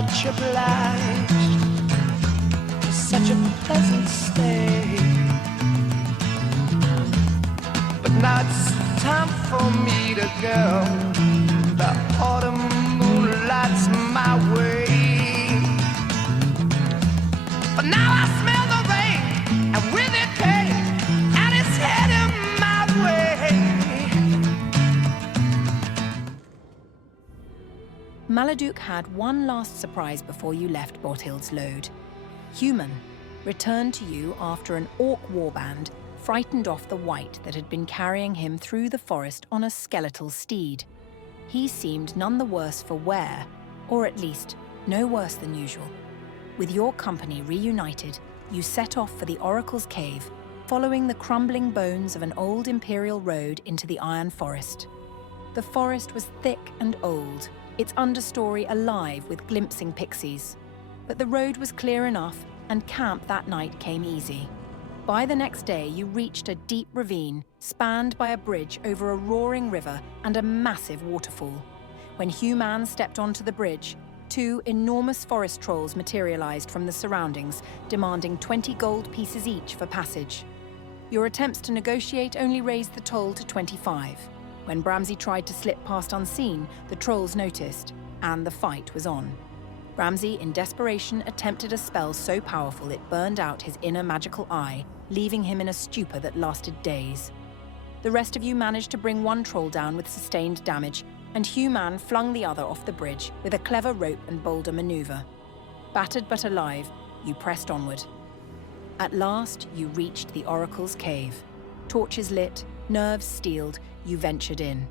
much obliged for such a pleasant stay. But now it's time for me to go. The autumn moonlight's my way. But now I smell the rain, and with it pain, and it's heading my way. Maladûk had one last surprise before you left Bothild's Lode. HughMann returned to you after an orc warband frightened off the wight that had been carrying him through the forest on a skeletal steed. He seemed none the worse for wear, or at least no worse than usual. With your company reunited, you set off for the Oracle's Cave, following the crumbling bones of an old imperial road into the Iron Forest. The forest was thick and old, its understory alive with glimpsing pixies. But the road was clear enough, and camp that night came easy. By the next day, you reached a deep ravine, spanned by a bridge over a roaring river and a massive waterfall. When HughMann stepped onto the bridge, 2 enormous forest trolls materialized from the surroundings, demanding 20 gold pieces each for passage. Your attempts to negotiate only raised the toll to 25. When Bramsey tried to slip past unseen, the trolls noticed, and the fight was on. Bramsey, in desperation, attempted a spell so powerful it burned out his inner magical eye, leaving him in a stupor that lasted days. The rest of you managed to bring one troll down with sustained damage, and HughMann flung the other off the bridge with a clever rope and boulder maneuver. Battered but alive, you pressed onward. At last, you reached the Oracle's Cave. Torches lit, nerves steeled, you ventured in.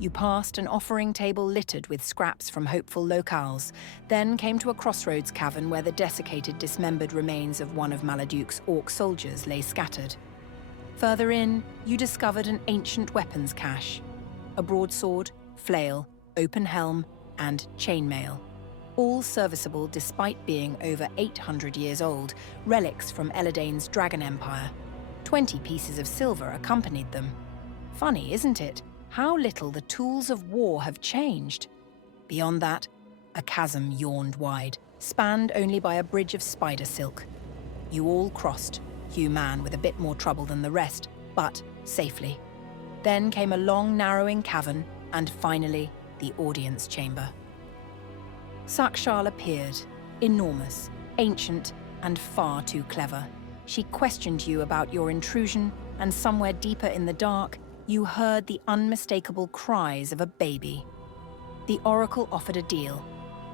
You passed an offering table littered with scraps from hopeful locales, then came to a crossroads cavern where the desiccated, dismembered remains of one of Maladûk's orc soldiers lay scattered. Further in, you discovered an ancient weapons cache. A broadsword, flail, open helm, and chainmail. All serviceable despite being over 800 years old, relics from Eladane's Dragon Empire. 20 pieces of silver accompanied them. Funny, isn't it? How little the tools of war have changed. Beyond that, a chasm yawned wide, spanned only by a bridge of spider silk. You all crossed, HughMann with a bit more trouble than the rest, but safely. Then came a long, narrowing cavern, and finally, the audience chamber. Sakshal appeared, enormous, ancient, and far too clever. She questioned you about your intrusion, and somewhere deeper in the dark, you heard the unmistakable cries of a baby. The Oracle offered a deal.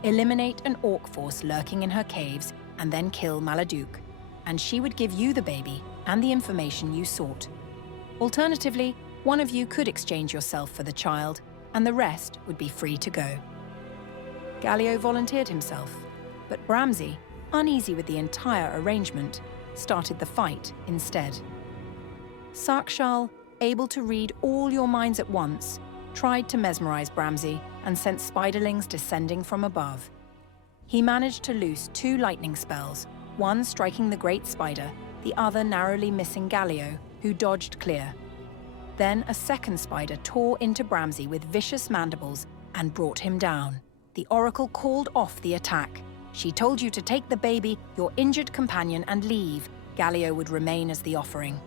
Eliminate an orc force lurking in her caves and then kill Maladûk, and she would give you the baby and the information you sought. Alternatively, one of you could exchange yourself for the child, and the rest would be free to go. Galio volunteered himself, but Bramsey, uneasy with the entire arrangement, started the fight instead. Sakshal, able to read all your minds at once, tried to mesmerize Bramsey and sent spiderlings descending from above. He managed to loose 2 lightning spells, one striking the great spider, the other narrowly missing Galio, who dodged clear. Then a second spider tore into Bramsey with vicious mandibles and brought him down. The Oracle called off the attack. She told you to take the baby, your injured companion, and leave. Galio would remain as the offering.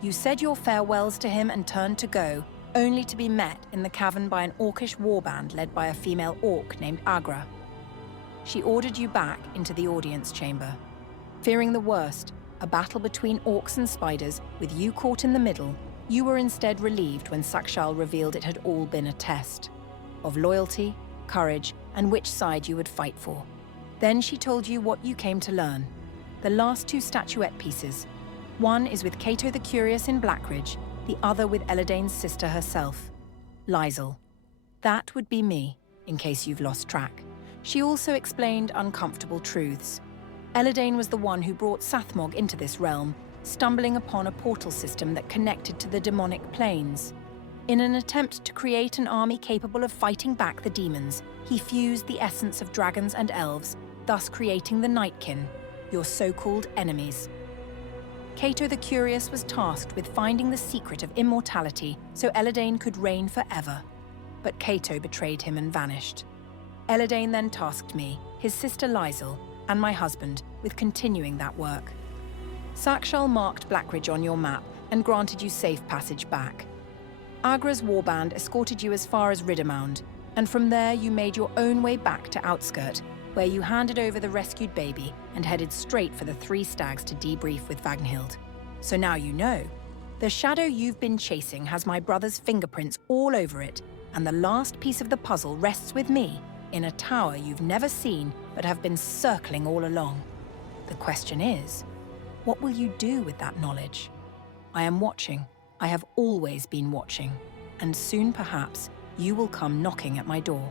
You said your farewells to him and turned to go, only to be met in the cavern by an orcish warband led by a female orc named Agra. She ordered you back into the audience chamber. Fearing the worst, a battle between orcs and spiders, with you caught in the middle, you were instead relieved when Sakshal revealed it had all been a test of loyalty, courage, and which side you would fight for. Then she told you what you came to learn. The last 2 statuette pieces. One is with Cato the Curious in Blackridge, the other with Eladane's sister herself, Lysel. That would be me, in case you've lost track. She also explained uncomfortable truths. Eladane was the one who brought Sathmog into this realm, stumbling upon a portal system that connected to the demonic planes. In an attempt to create an army capable of fighting back the demons, he fused the essence of dragons and elves, thus creating the Nightkin, your so-called enemies. Cato the Curious was tasked with finding the secret of immortality so Eladane could reign forever. But Cato betrayed him and vanished. Eladane then tasked me, his sister Lysel, and my husband with continuing that work. Sakshal marked Blackridge on your map and granted you safe passage back. Agra's warband escorted you as far as Riddermound, and from there you made your own way back to Outskirt, where you handed over the rescued baby and headed straight for the 3 stags to debrief with Vagnhild. So now you know. The shadow you've been chasing has my brother's fingerprints all over it, and the last piece of the puzzle rests with me in a tower you've never seen but have been circling all along. The question is, what will you do with that knowledge? I am watching. I have always been watching, and soon perhaps you will come knocking at my door.